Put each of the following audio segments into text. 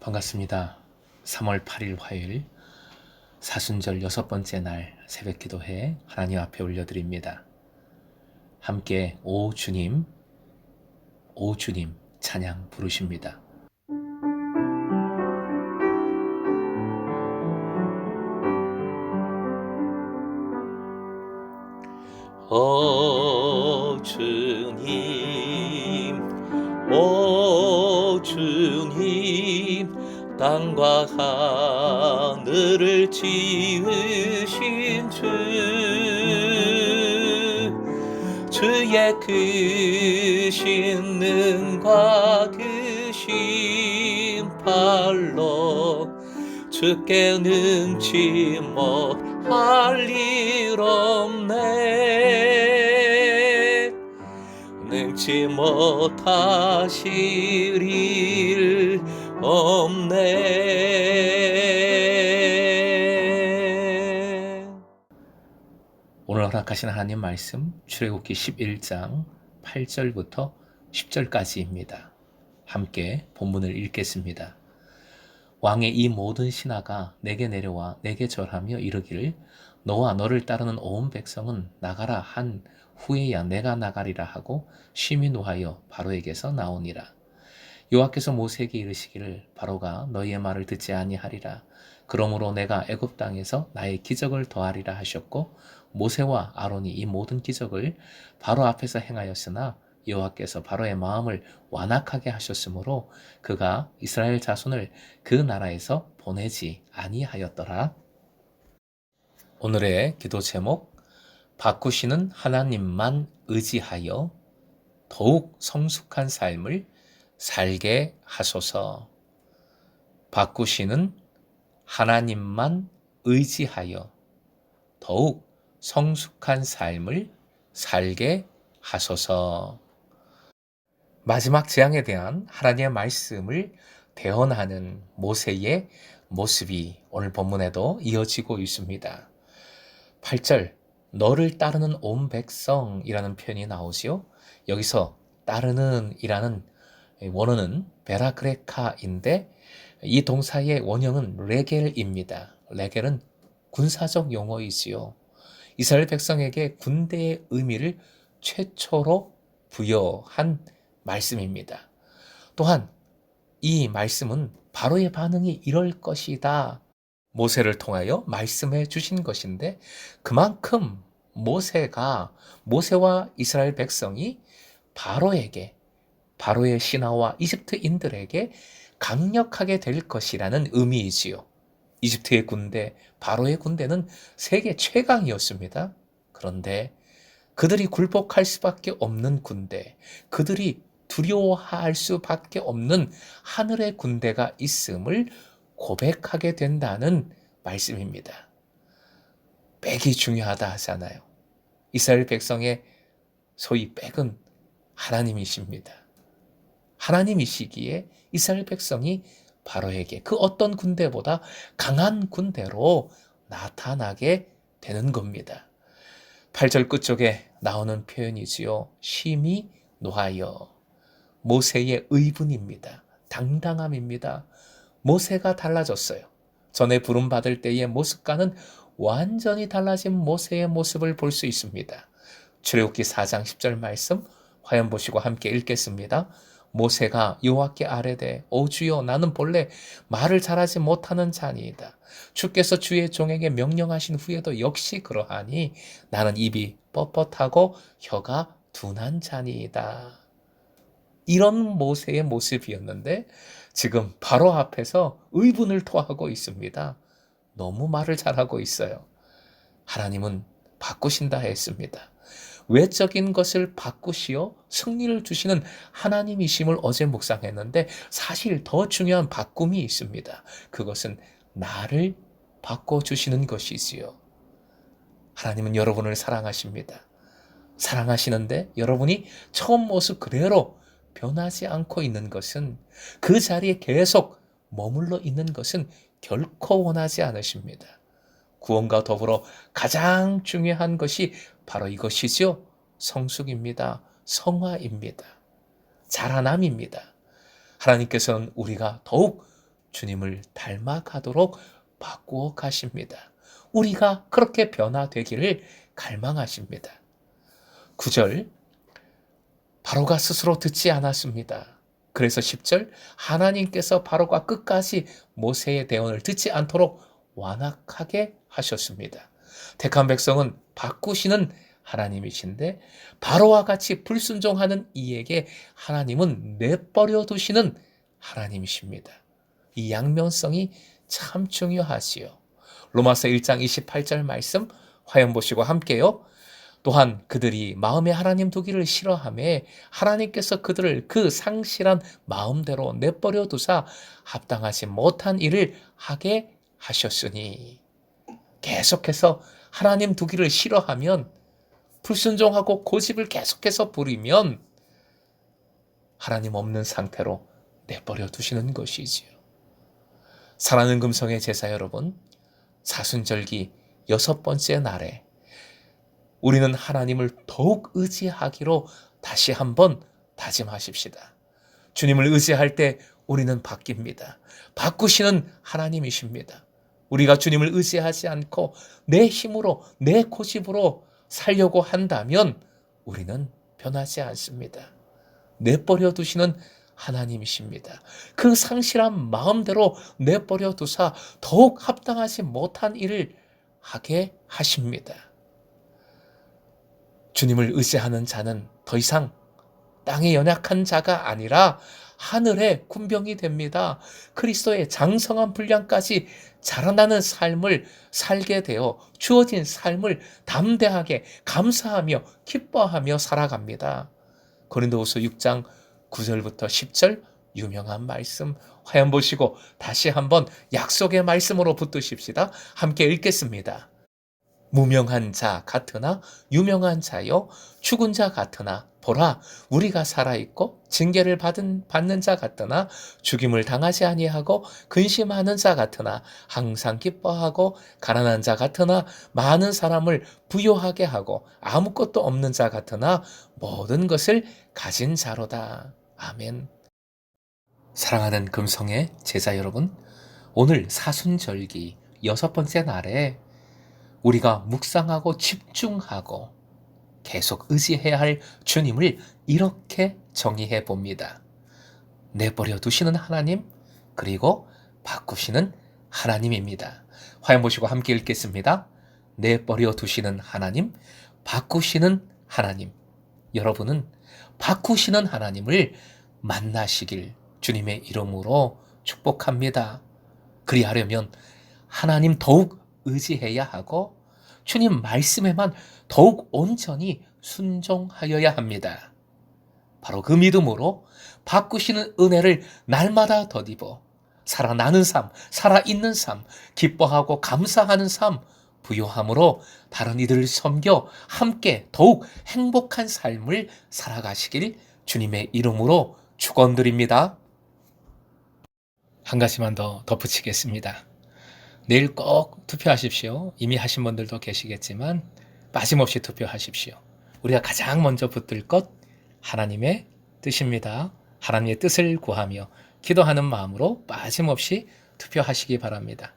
반갑습니다. 3월 8일 화요일 사순절 6번째 날 새벽 기도회 하나님 앞에 올려드립니다. 함께 오 주님 찬양 부르십니다. 오 주님, 땅과 하늘을 지으신 주의 크신 능과 크신 팔로 주께 능치 못할 일 없네. 능치 못하실 일 없네. 오늘 허락하신 하나님 말씀 출애굽기 11장 8절부터 10절까지입니다. 함께 본문을 읽겠습니다. 왕의 이 모든 신하가 내게 내려와 내게 절하며 이르기를 너와 너를 따르는 온 백성은 나가라 한 후에야 내가 나가리라 하고 심히 노하여 바로에게서 나오니라. 여호와께서 모세에게 이르시기를 바로가 너희의 말을 듣지 아니하리라. 그러므로 내가 애굽 땅에서 나의 기적을 더하리라 하셨고 모세와 아론이 이 모든 기적을 바로 앞에서 행하였으나 여호와께서 바로의 마음을 완악하게 하셨으므로 그가 이스라엘 자손을 그 나라에서 보내지 아니하였더라. 오늘의 기도 제목, 바꾸시는 하나님만 의지하여 더욱 성숙한 삶을 살게 하소서. 바꾸시는 하나님만 의지하여 더욱 성숙한 삶을 살게 하소서. 마지막 재앙에 대한 하나님의 말씀을 대언하는 모세의 모습이 오늘 본문에도 이어지고 있습니다. 8절, 너를 따르는 온 백성이라는 표현이 나오지요. 여기서 따르는 이라는 원어는 베라그레카인데 이 동사의 원형은 레겔입니다. 레겔은 군사적 용어이지요. 이스라엘 백성에게 군대의 의미를 최초로 부여한 말씀입니다. 또한 이 말씀은 바로의 반응이 이럴 것이다. 모세를 통하여 말씀해 주신 것인데 그만큼 모세와 이스라엘 백성이 바로의 신하와 이집트인들에게 강력하게 될 것이라는 의미이지요. 이집트의 군대, 바로의 군대는 세계 최강이었습니다. 그런데 그들이 굴복할 수밖에 없는 군대, 그들이 두려워할 수밖에 없는 하늘의 군대가 있음을 고백하게 된다는 말씀입니다. 백이 중요하다 하잖아요. 이스라엘 백성의 소위 백은 하나님이십니다. 하나님이시기에 이스라엘 백성이 바로에게 그 어떤 군대보다 강한 군대로 나타나게 되는 겁니다. 8절 끝쪽에 나오는 표현이지요. 심히 노하여. 모세의 의분입니다. 당당함입니다. 모세가 달라졌어요. 전에 부름받을 때의 모습과는 완전히 달라진 모세의 모습을 볼 수 있습니다. 출애굽기 4장 10절 말씀 화면 보시고 함께 읽겠습니다. 모세가 여호와께 아뢰되 오 주여 나는 본래 말을 잘하지 못하는 자니이다. 주께서 주의 종에게 명령하신 후에도 역시 그러하니 나는 입이 뻣뻣하고 혀가 둔한 자니이다. 이런 모세의 모습이었는데 지금 바로 앞에서 의분을 토하고 있습니다. 너무 말을 잘하고 있어요. 하나님은 바꾸신다 했습니다. 외적인 것을 바꾸시어 승리를 주시는 하나님이심을 어제 묵상했는데 사실 더 중요한 바꿈이 있습니다. 그것은 나를 바꿔주시는 것이지요. 하나님은 여러분을 사랑하십니다. 사랑하시는데 여러분이 처음 모습 그대로 변하지 않고 있는 것은 그 자리에 계속 머물러 있는 것은 결코 원하지 않으십니다. 구원과 더불어 가장 중요한 것이 바로 이것이죠. 성숙입니다. 성화입니다. 자라남입니다. 하나님께서는 우리가 더욱 주님을 닮아가도록 바꾸어 가십니다. 우리가 그렇게 변화되기를 갈망하십니다. 9절, 바로가 스스로 듣지 않았습니다. 그래서 10절, 하나님께서 바로가 끝까지 모세의 대언을 듣지 않도록 완악하게 하셨습니다. 택한 백성은 바꾸시는 하나님이신데 바로와 같이 불순종하는 이에게 하나님은 내버려 두시는 하나님이십니다. 이 양면성이 참 중요하지요. 로마서 1장 28절 말씀 화연 보시고 함께요. 또한 그들이 마음에 하나님 두기를 싫어하매 하나님께서 그들을 그 상실한 마음대로 내버려 두사 합당하지 못한 일을 하게 하셨으니. 계속해서 하나님 두기를 싫어하면, 불순종하고 고집을 계속해서 부리면 하나님 없는 상태로 내버려 두시는 것이지요. 사랑하는 금성의 제자 여러분, 사순절기 6번째 날에 우리는 하나님을 더욱 의지하기로 다시 한번 다짐하십시다. 주님을 의지할 때 우리는 바뀝니다. 바꾸시는 하나님이십니다. 우리가 주님을 의지하지 않고 내 힘으로, 내 고집으로 살려고 한다면 우리는 변하지 않습니다. 내버려 두시는 하나님이십니다. 그 상실한 마음대로 내버려 두사 더욱 합당하지 못한 일을 하게 하십니다. 주님을 의지하는 자는 더 이상 땅에 연약한 자가 아니라 하늘의 군병이 됩니다. 그리스도의 장성한 분량까지 자라나는 삶을 살게 되어 주어진 삶을 담대하게 감사하며 기뻐하며 살아갑니다. 고린도후서 6장 9절부터 10절 유명한 말씀 화연 보시고 다시 한번 약속의 말씀으로 붙드십시다. 함께 읽겠습니다. 무명한 자 같으나 유명한 자요, 죽은 자 같으나 보라, 우리가 살아있고 징계를 받는 자 같으나 죽임을 당하지 아니하고 근심하는 자 같으나 항상 기뻐하고 가난한 자 같으나 많은 사람을 부요하게 하고 아무것도 없는 자 같으나 모든 것을 가진 자로다. 아멘. 사랑하는 금성의 제자 여러분, 오늘 사순절기 6번째 날에 우리가 묵상하고 집중하고 계속 의지해야 할 주님을 이렇게 정의해 봅니다. 내버려 두시는 하나님, 그리고 바꾸시는 하나님입니다. 화연 보시고 함께 읽겠습니다. 내버려 두시는 하나님, 바꾸시는 하나님. 여러분은 바꾸시는 하나님을 만나시길 주님의 이름으로 축복합니다. 그리하려면 하나님 더욱 의지해야 하고 주님 말씀에만 더욱 온전히 순종하여야 합니다. 바로 그 믿음으로 바꾸시는 은혜를 날마다 덧입어 살아나는 삶, 살아있는 삶, 기뻐하고 감사하는 삶, 부요함으로 다른 이들을 섬겨 함께 더욱 행복한 삶을 살아가시길 주님의 이름으로 축원드립니다. 한 가지만 더 덧붙이겠습니다. 내일 꼭 투표하십시오. 이미 하신 분들도 계시겠지만 빠짐없이 투표하십시오. 우리가 가장 먼저 붙들 것, 하나님의 뜻입니다. 하나님의 뜻을 구하며 기도하는 마음으로 빠짐없이 투표하시기 바랍니다.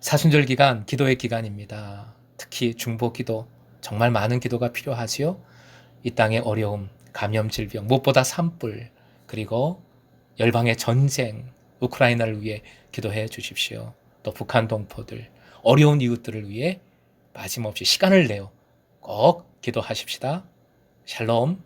사순절 기간, 기도의 기간입니다. 특히 중보 기도, 정말 많은 기도가 필요하지요. 이 땅의 어려움, 감염, 질병, 무엇보다 산불, 그리고 열방의 전쟁, 우크라이나를 위해 기도해 주십시오. 또 북한 동포들, 어려운 이웃들을 위해 빠짐없이 시간을 내어 꼭 기도하십시다. 샬롬.